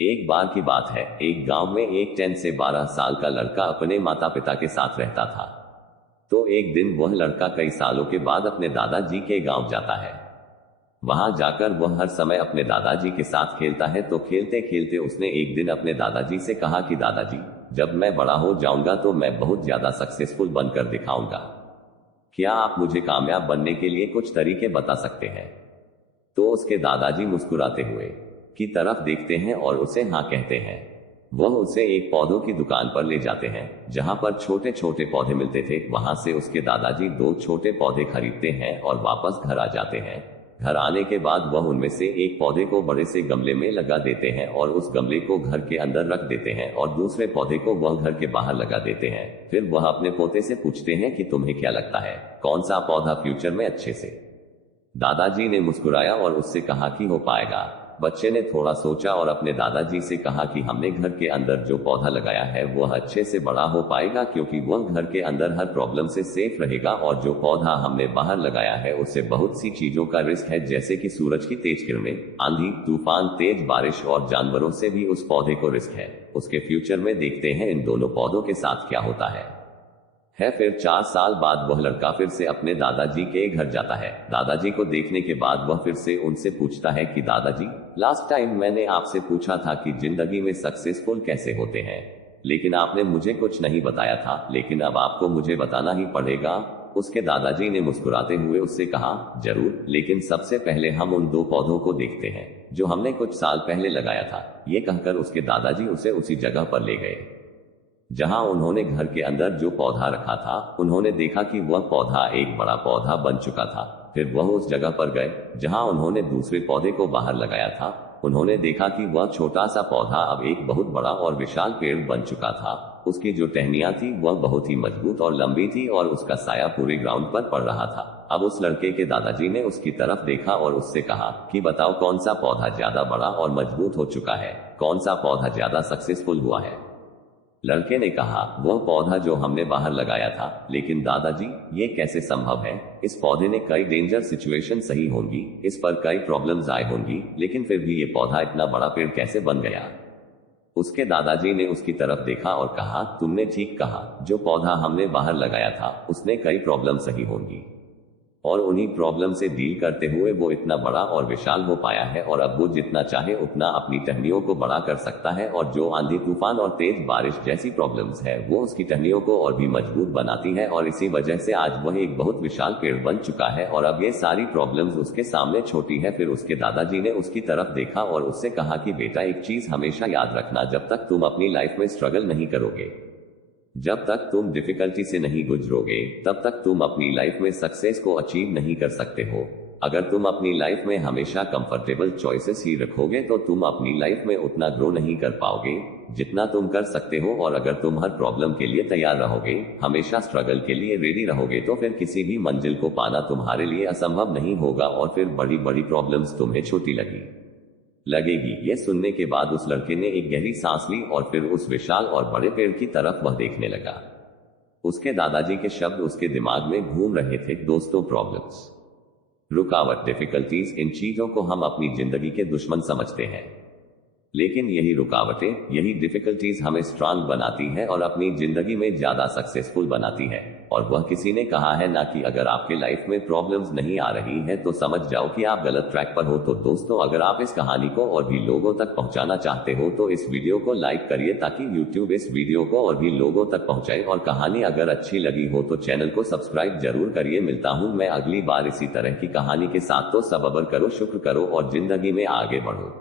एक बार की बात है, एक गांव में एक 10 से 12 साल का लड़का अपने माता पिता के साथ रहता था। तो एक दिन वह लड़का कई सालों के बाद अपने दादाजी के गांव जाता है। वहां जाकर वह हर समय अपने दादाजी के साथ खेलता है। तो खेलते खेलते उसने एक दिन अपने दादाजी से कहा कि दादाजी, जब मैं बड़ा हो जाऊंगा तो मैं बहुत ज्यादा सक्सेसफुल बनकर दिखाऊंगा। क्या आप मुझे कामयाब बनने के लिए कुछ तरीके बता सकते हैं? तो उसके दादाजी मुस्कुराते हुए की तरफ देखते हैं और उसे हाँ कहते हैं। वह उसे एक पौधों की दुकान पर ले जाते हैं, जहां पर छोटे छोटे पौधे मिलते थे। वहां से उसके दादाजी 2 छोटे पौधे खरीदते हैं और वापस घर आ जाते हैं। घर आने के बाद वह उनमें से एक पौधे को बड़े से गमले में लगा देते हैं और उस गमले को घर के अंदर रख देते हैं और दूसरे पौधे को वह घर के बाहर लगा देते हैं। फिर वह अपने पोते से पूछते हैं कि तुम्हें क्या लगता है, कौन सा पौधा फ्यूचर में अच्छे से? दादाजी ने मुस्कुराया और उससे कहा कि हो पाएगा। बच्चे ने थोड़ा सोचा और अपने दादाजी से कहा कि हमने घर के अंदर जो पौधा लगाया है वह अच्छे से बड़ा हो पाएगा, क्योंकि वह घर के अंदर हर प्रॉब्लम से सेफ रहेगा। और जो पौधा हमने बाहर लगाया है उससे बहुत सी चीजों का रिस्क है, जैसे कि सूरज की तेज किरणें, आंधी तूफान, तेज बारिश और जानवरों से भी उस पौधे को रिस्क है। उसके फ्यूचर में देखते हैं इन दोनों पौधों के साथ क्या होता है। फिर 4 साल बाद वह लड़का फिर से अपने दादाजी के घर जाता है। दादाजी को देखने के बाद वह फिर से उनसे पूछता है कि दादाजी, लास्ट टाइम मैंने आपसे पूछा था कि जिंदगी में सक्सेसफुल कैसे होते हैं, लेकिन आपने मुझे कुछ नहीं बताया था, लेकिन अब आपको मुझे बताना ही पड़ेगा। उसके दादाजी ने मुस्कुराते हुए उससे कहा, जरूर, लेकिन सबसे पहले हम उन 2 पौधों को देखते हैं जो हमने कुछ साल पहले लगाया था। ये कहकर उसके दादाजी उसे उसी जगह पर ले गए जहां उन्होंने घर के अंदर जो पौधा रखा था। उन्होंने देखा कि वह पौधा एक बड़ा पौधा बन चुका था। फिर वह उस जगह पर गए जहां उन्होंने दूसरे पौधे को बाहर लगाया था। उन्होंने देखा कि वह छोटा सा पौधा अब एक बहुत बड़ा और विशाल पेड़ बन चुका था। उसकी जो टहनियां थी वह बहुत ही मजबूत और लंबी थी और उसका साया पूरे ग्राउंड पर पड़ रहा था। अब उस लड़के के दादाजी ने उसकी तरफ देखा और उससे कहा कि बताओ, कौन सा पौधा ज्यादा बड़ा और मजबूत हो चुका है, कौन सा पौधा ज्यादा सक्सेसफुल हुआ है? लड़के ने कहा, वह पौधा जो हमने बाहर लगाया था। लेकिन दादाजी, ये कैसे संभव है? इस पौधे ने कई डेंजर सिचुएशन सही होंगी, इस पर कई प्रॉब्लम्स आई होंगी, लेकिन फिर भी ये पौधा इतना बड़ा पेड़ कैसे बन गया? उसके दादाजी ने उसकी तरफ देखा और कहा, तुमने ठीक कहा, जो पौधा हमने बाहर लगाया था उसने कई प्रॉब्लम सही होंगी और उन्हीं प्रॉब्लम से डील करते हुए वो इतना बड़ा और विशाल हो पाया है। और अब वो जितना चाहे उतना अपनी टहनियों को बड़ा कर सकता है। और जो आंधी तूफान और तेज बारिश जैसी प्रॉब्लम्स है वो उसकी टहनियों को और भी मजबूत बनाती है। और इसी वजह से आज वह एक बहुत विशाल पेड़ बन चुका है और अब ये सारी प्रॉब्लम्स उसके सामने छोटी है। फिर उसके दादाजी ने उसकी तरफ देखा और उससे कहा कि बेटा, एक चीज हमेशा याद रखना, जब तक तुम अपनी लाइफ में स्ट्रगल नहीं करोगे, जब तक तुम डिफिकल्टी से नहीं गुजरोगे, तब तक तुम अपनी लाइफ में सक्सेस को अचीव नहीं कर सकते हो। अगर तुम अपनी लाइफ में हमेशा कंफर्टेबल चॉइसेस ही रखोगे तो तुम अपनी लाइफ में उतना ग्रो नहीं कर पाओगे जितना तुम कर सकते हो। और अगर तुम हर प्रॉब्लम के लिए तैयार रहोगे, हमेशा स्ट्रगल के लिए रेडी रहोगे, तो फिर किसी भी मंजिल को पाना तुम्हारे लिए असंभव नहीं होगा और फिर बड़ी बड़ी प्रॉब्लम्स तुम्हें छोटी लगेगी। ये सुनने के बाद उस लड़के ने एक गहरी सांस ली और फिर उस विशाल और बड़े पेड़ की तरफ वह देखने लगा। उसके दादाजी के शब्द उसके दिमाग में घूम रहे थे, दोस्तों, प्रॉब्लम्स, रुकावट, डिफिकल्टीज, इन चीजों को हम अपनी जिंदगी के दुश्मन समझते हैं, लेकिन यही रुकावटें, यही डिफिकल्टीज हमें स्ट्रांग बनाती है और अपनी जिंदगी में ज्यादा सक्सेसफुल बनाती है। और वह किसी ने कहा है ना कि अगर आपके लाइफ में प्रॉब्लम्स नहीं आ रही है तो समझ जाओ कि आप गलत ट्रैक पर हो। तो दोस्तों, अगर आप इस कहानी को और भी लोगों तक पहुंचाना चाहते हो तो इस वीडियो को लाइक करिए ताकि YouTube इस वीडियो को और भी लोगों तक पहुंचाए। और कहानी अगर अच्छी लगी हो तो चैनल को सब्सक्राइब जरूर करिए। मिलता हूं मैं अगली बार इसी तरह की कहानी के साथ। तो सब्र करो, शुक्र करो और जिंदगी में आगे बढ़ो।